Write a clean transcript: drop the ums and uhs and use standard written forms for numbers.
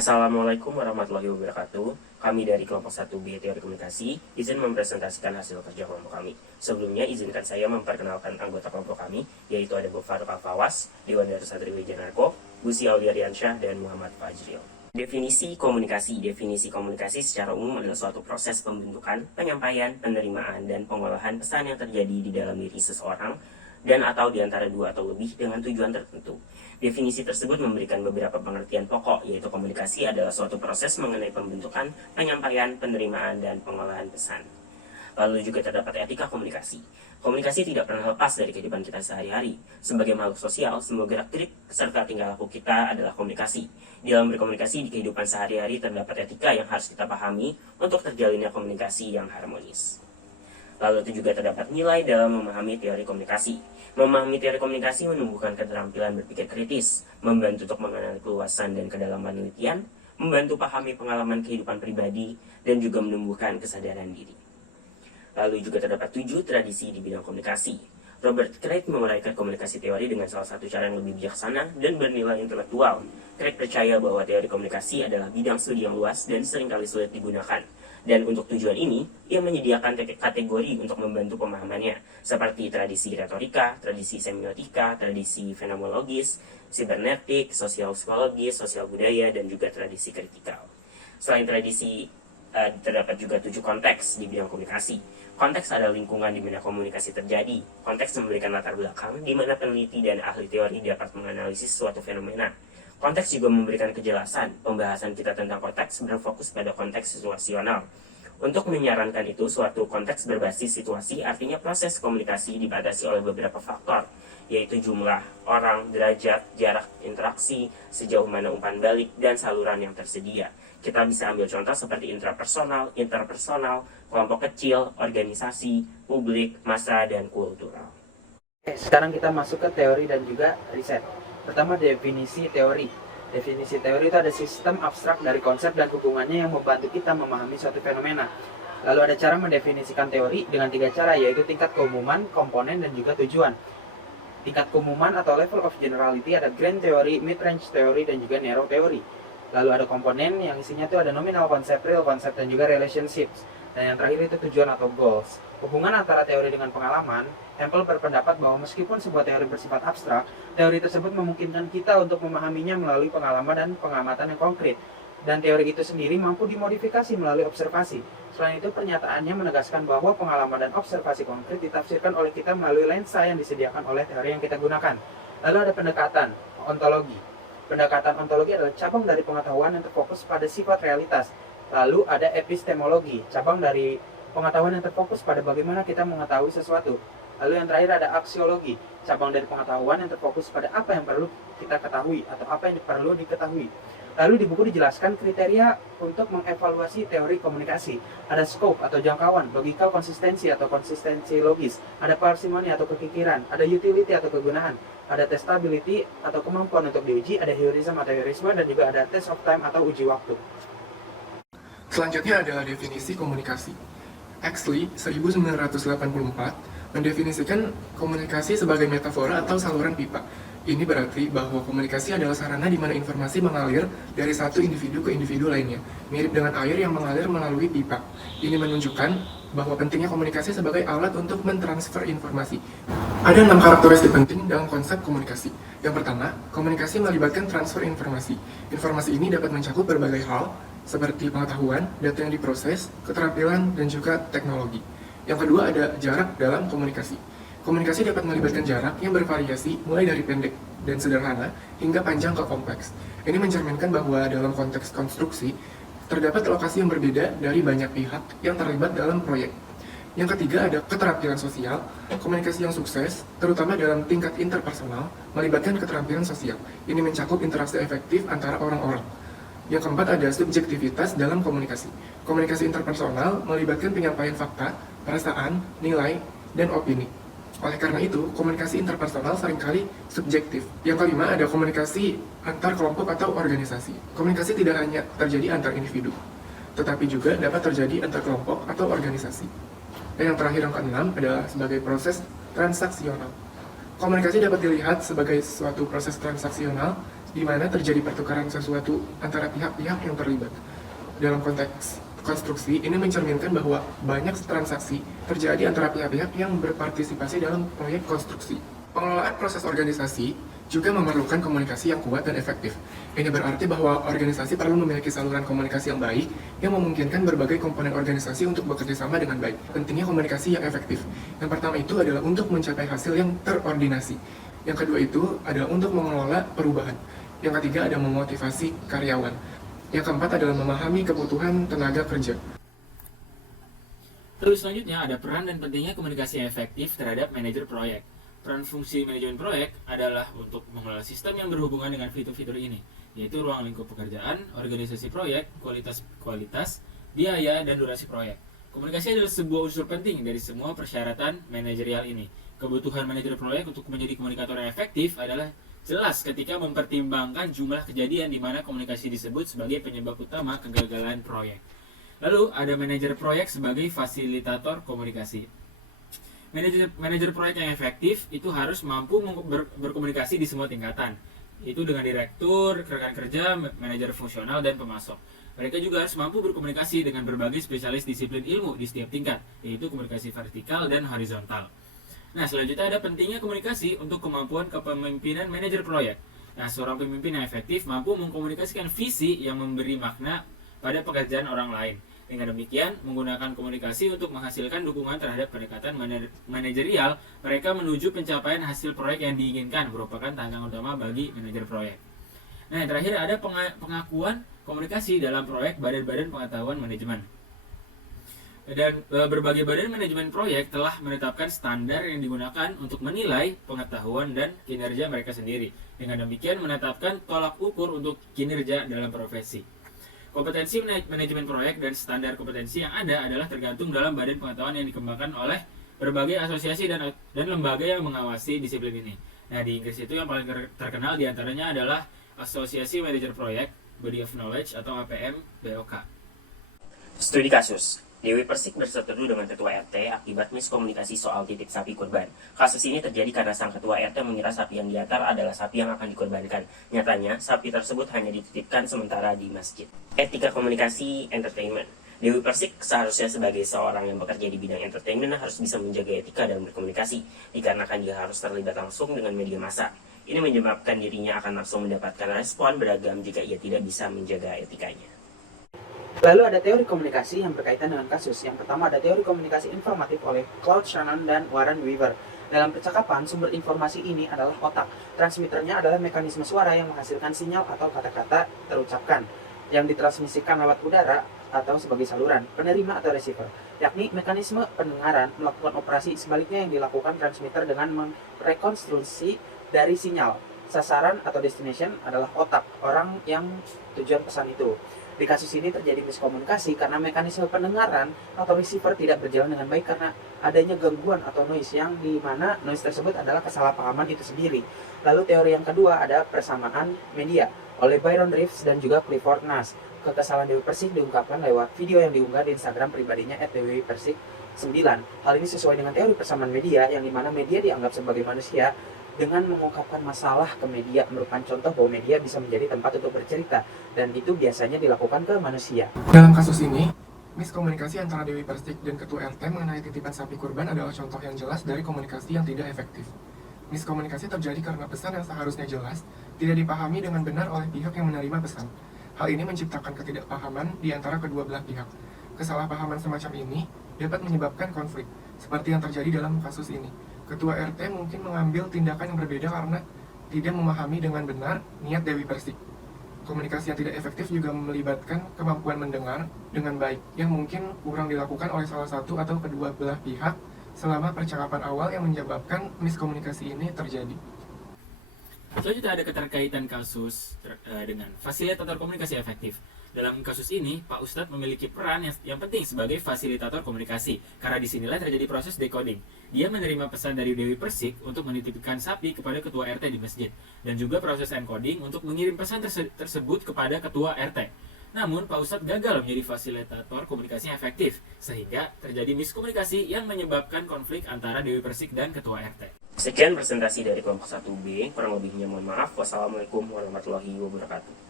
Assalamualaikum warahmatullahi wabarakatuh. Kami dari kelompok 1B Teori Komunikasi izin mempresentasikan hasil kerja kelompok kami. Sebelumnya izinkan saya memperkenalkan anggota kelompok kami, yaitu ada Bu Faruk Alfawas, Dewan Daru Satri Wijanarko, Bu Siauli Ariansyah, dan Muhammad Fajril. Definisi komunikasi secara umum adalah suatu proses pembentukan, penyampaian, penerimaan, dan pengolahan pesan yang terjadi di dalam diri seseorang dan atau di antara dua atau lebih dengan tujuan tertentu. Definisi tersebut memberikan beberapa pengertian pokok, yaitu komunikasi adalah suatu proses mengenai pembentukan, penyampaian, penerimaan, dan pengolahan pesan. Lalu juga terdapat etika komunikasi. Komunikasi tidak pernah lepas dari kehidupan kita sehari-hari. Sebagai makhluk sosial, semua gerak-gerik serta tingkah laku kita adalah komunikasi. Di dalam berkomunikasi di kehidupan sehari-hari terdapat etika yang harus kita pahami untuk terjalinnya komunikasi yang harmonis. Lalu itu juga terdapat nilai dalam memahami teori komunikasi. Memahami teori komunikasi menumbuhkan keterampilan berpikir kritis, membantu untuk mengenal keluasan dan kedalaman penelitian, membantu pahami pengalaman kehidupan pribadi, dan juga menumbuhkan kesadaran diri. Lalu juga terdapat 7 tradisi di bidang komunikasi. Robert Craig menguraikan komunikasi teori dengan salah satu cara yang lebih bijaksana dan bernilai intelektual. Craig percaya bahwa teori komunikasi adalah bidang studi yang luas dan seringkali sulit digunakan. Dan untuk tujuan ini, ia menyediakan kategori untuk membantu pemahamannya, seperti tradisi retorika, tradisi semiotika, tradisi fenomenologis, sibernetik, sosial psikologis, sosial budaya, dan juga tradisi kritikal. Selain tradisi, terdapat juga 7 konteks di bidang komunikasi. Konteks adalah lingkungan di mana komunikasi terjadi. Konteks memberikan latar belakang di mana peneliti dan ahli teori dapat menganalisis suatu fenomena. Konteks juga memberikan kejelasan. Pembahasan kita tentang konteks berfokus pada konteks situasional. Untuk menyarankan itu, suatu konteks berbasis situasi artinya proses komunikasi dibatasi oleh beberapa faktor, yaitu jumlah orang, derajat, jarak interaksi, sejauh mana umpan balik, dan saluran yang tersedia. Kita bisa ambil contoh seperti intrapersonal, interpersonal, kelompok kecil, organisasi, publik, massa, dan kultural. Sekarang kita masuk ke teori dan juga riset. Pertama, definisi teori. Definisi teori itu ada sistem abstrak dari konsep dan hubungannya yang membantu kita memahami suatu fenomena. Lalu ada cara mendefinisikan teori dengan 3 cara, yaitu tingkat keumuman, komponen, dan juga tujuan. Tingkat keumuman atau level of generality ada grand theory, mid-range theory, dan juga narrow theory. Lalu ada komponen yang isinya itu ada nominal concept, real concept, dan juga relationships. Dan yang terakhir itu tujuan atau goals. Hubungan antara teori dengan pengalaman, Temple berpendapat bahwa meskipun sebuah teori bersifat abstrak, teori tersebut memungkinkan kita untuk memahaminya melalui pengalaman dan pengamatan yang konkret. Dan teori itu sendiri mampu dimodifikasi melalui observasi. Selain itu, pernyataannya menegaskan bahwa pengalaman dan observasi konkret ditafsirkan oleh kita melalui lensa yang disediakan oleh teori yang kita gunakan. Lalu ada pendekatan, ontologi. Pendekatan ontologi adalah cabang dari pengetahuan yang terfokus pada sifat realitas. Lalu ada epistemologi, cabang dari pengetahuan yang terfokus pada bagaimana kita mengetahui sesuatu. Lalu yang terakhir ada aksiologi, cabang dari pengetahuan yang terfokus pada apa yang perlu kita ketahui atau apa yang perlu diketahui. Lalu di buku dijelaskan kriteria untuk mengevaluasi teori komunikasi. Ada scope atau jangkauan, logical konsistensi atau konsistensi logis, ada parsimony atau kekikiran, ada utility atau kegunaan, ada testability atau kemampuan untuk diuji, ada heurism atau heurisme, dan juga ada test of time atau uji waktu. Selanjutnya adalah definisi komunikasi. Exley 1984 mendefinisikan komunikasi sebagai metafora atau saluran pipa. Ini berarti bahwa komunikasi adalah sarana di mana informasi mengalir dari satu individu ke individu lainnya, mirip dengan air yang mengalir melalui pipa. Ini menunjukkan bahwa pentingnya komunikasi sebagai alat untuk mentransfer informasi. Ada 6 karakteristik penting dalam konsep komunikasi. Yang pertama, komunikasi melibatkan transfer informasi. Informasi ini dapat mencakup berbagai hal, seperti pengetahuan, data yang diproses, keterampilan, dan juga teknologi. Yang kedua ada jarak dalam komunikasi. Komunikasi dapat melibatkan jarak yang bervariasi mulai dari pendek dan sederhana hingga panjang ke kompleks. Ini mencerminkan bahwa dalam konteks konstruksi, terdapat lokasi yang berbeda dari banyak pihak yang terlibat dalam proyek. Yang ketiga ada keterampilan sosial. Komunikasi yang sukses, terutama dalam tingkat interpersonal, melibatkan keterampilan sosial. Ini mencakup interaksi efektif antara orang-orang. Yang keempat ada subjektivitas dalam komunikasi. Komunikasi interpersonal melibatkan penyampaian fakta, perasaan, nilai, dan opini. Oleh karena itu, komunikasi interpersonal seringkali subjektif. Yang kelima ada komunikasi antar kelompok atau organisasi. Komunikasi tidak hanya terjadi antar individu, tetapi juga dapat terjadi antar kelompok atau organisasi. Dan yang terakhir yang keenam adalah sebagai proses transaksional. Komunikasi dapat dilihat sebagai suatu proses transaksional di mana terjadi pertukaran sesuatu antara pihak-pihak yang terlibat. Dalam konteks konstruksi, ini mencerminkan bahwa banyak transaksi terjadi antara pihak-pihak yang berpartisipasi dalam proyek konstruksi. Pengelolaan proses organisasi juga memerlukan komunikasi yang kuat dan efektif. Ini berarti bahwa organisasi perlu memiliki saluran komunikasi yang baik yang memungkinkan berbagai komponen organisasi untuk bekerja sama dengan baik. Pentingnya komunikasi yang efektif. Yang pertama itu adalah untuk mencapai hasil yang terordinasi. Yang kedua itu adalah untuk mengelola perubahan. Yang ketiga ada memotivasi karyawan. Yang keempat adalah memahami kebutuhan tenaga kerja. Terus selanjutnya ada peran dan pentingnya komunikasi efektif terhadap manajer proyek. Peran fungsi manajemen proyek adalah untuk mengelola sistem yang berhubungan dengan fitur-fitur ini, yaitu ruang lingkup pekerjaan, organisasi proyek, kualitas, biaya, dan durasi proyek. Komunikasi adalah sebuah unsur penting dari semua persyaratan manajerial ini. Kebutuhan manajer proyek untuk menjadi komunikator yang efektif adalah jelas ketika mempertimbangkan jumlah kejadian di mana komunikasi disebut sebagai penyebab utama kegagalan proyek. Lalu ada manajer proyek sebagai fasilitator komunikasi. Manajer proyek yang efektif itu harus mampu berkomunikasi di semua tingkatan, itu dengan direktur, rekan kerja, manajer fungsional, dan pemasok. Mereka juga harus mampu berkomunikasi dengan berbagai spesialis disiplin ilmu di setiap tingkat, yaitu komunikasi vertikal dan horizontal. Nah, selanjutnya ada pentingnya komunikasi untuk kemampuan kepemimpinan manajer proyek. Nah, seorang pemimpin yang efektif mampu mengkomunikasikan visi yang memberi makna pada pekerjaan orang lain. Dengan demikian, menggunakan komunikasi untuk menghasilkan dukungan terhadap pendekatan manajerial, mereka menuju pencapaian hasil proyek yang diinginkan, merupakan tantangan utama bagi manajer proyek. Nah, yang terakhir ada pengakuan komunikasi dalam proyek badan-badan pengetahuan manajemen. Dan berbagai badan manajemen proyek telah menetapkan standar yang digunakan untuk menilai pengetahuan dan kinerja mereka sendiri. Dengan demikian, menetapkan tolak ukur untuk kinerja dalam profesi. Kompetensi manajemen proyek dan standar kompetensi yang ada adalah tergantung dalam badan pengetahuan yang dikembangkan oleh berbagai asosiasi dan lembaga yang mengawasi disiplin ini. Nah, di Inggris itu yang paling terkenal diantaranya adalah Asosiasi Manajer Proyek, Body of Knowledge atau APM BOK. Studi kasus. Dewi Persik berseteru dengan ketua RT akibat miskomunikasi soal titip sapi kurban. Kasus ini terjadi karena sang ketua RT mengira sapi yang diantar adalah sapi yang akan dikorbankan. Nyatanya, sapi tersebut hanya dititipkan sementara di masjid. Etika komunikasi entertainment. Dewi Persik seharusnya sebagai seorang yang bekerja di bidang entertainment harus bisa menjaga etika dalam berkomunikasi, dikarenakan dia harus terlibat langsung dengan media massa. Ini menyebabkan dirinya akan langsung mendapatkan respon beragam jika ia tidak bisa menjaga etikanya. Lalu ada teori komunikasi yang berkaitan dengan kasus. Yang pertama ada teori komunikasi informatif oleh Claude Shannon dan Warren Weaver. Dalam percakapan, sumber informasi ini adalah otak. Transmitternya adalah mekanisme suara yang menghasilkan sinyal atau kata-kata terucapkan yang ditransmisikan lewat udara atau sebagai saluran, penerima atau receiver, yakni mekanisme pendengaran melakukan operasi sebaliknya yang dilakukan transmitter dengan merekonstruksi dari sinyal. Sasaran atau destination adalah otak, orang yang tujuan pesan itu. Di kasus ini terjadi miskomunikasi karena mekanisme pendengaran atau receiver tidak berjalan dengan baik karena adanya gangguan atau noise yang di mana noise tersebut adalah kesalahpahaman itu sendiri. Lalu teori yang kedua ada persamaan media oleh Byron Reeves dan juga Clifford Nash. Kekesalan Dewi Persik diungkapkan lewat video yang diunggah di Instagram pribadinya @dewipersik9. Hal ini sesuai dengan teori persamaan media yang di mana media dianggap sebagai manusia. Dengan mengungkapkan masalah ke media merupakan contoh bahwa media bisa menjadi tempat untuk bercerita, dan itu biasanya dilakukan ke manusia. Dalam kasus ini, miskomunikasi antara Dewi Persik dan Ketua RT mengenai titipan sapi kurban adalah contoh yang jelas dari komunikasi yang tidak efektif. Miskomunikasi terjadi karena pesan yang seharusnya jelas tidak dipahami dengan benar oleh pihak yang menerima pesan. Hal ini menciptakan ketidakpahaman di antara kedua belah pihak. Kesalahpahaman semacam ini dapat menyebabkan konflik, seperti yang terjadi dalam kasus ini. Ketua RT mungkin mengambil tindakan yang berbeda karena tidak memahami dengan benar niat Dewi Persik. Komunikasi yang tidak efektif juga melibatkan kemampuan mendengar dengan baik, yang mungkin kurang dilakukan oleh salah satu atau kedua belah pihak selama percakapan awal yang menyebabkan miskomunikasi ini terjadi. Selanjutnya ada keterkaitan kasus dengan fasilitator komunikasi efektif. Dalam kasus ini, Pak Ustadz memiliki peran yang penting sebagai fasilitator komunikasi, karena disinilah terjadi proses decoding. Dia menerima pesan dari Dewi Persik untuk menitipkan sapi kepada ketua RT di masjid, dan juga proses encoding untuk mengirim pesan tersebut kepada ketua RT. Namun, Pak Ustadz gagal menjadi fasilitator komunikasi yang efektif, sehingga terjadi miskomunikasi yang menyebabkan konflik antara Dewi Persik dan ketua RT. Sekian presentasi dari kelompok 1B, kurang lebihnya mohon maaf. Wassalamualaikum warahmatullahi wabarakatuh.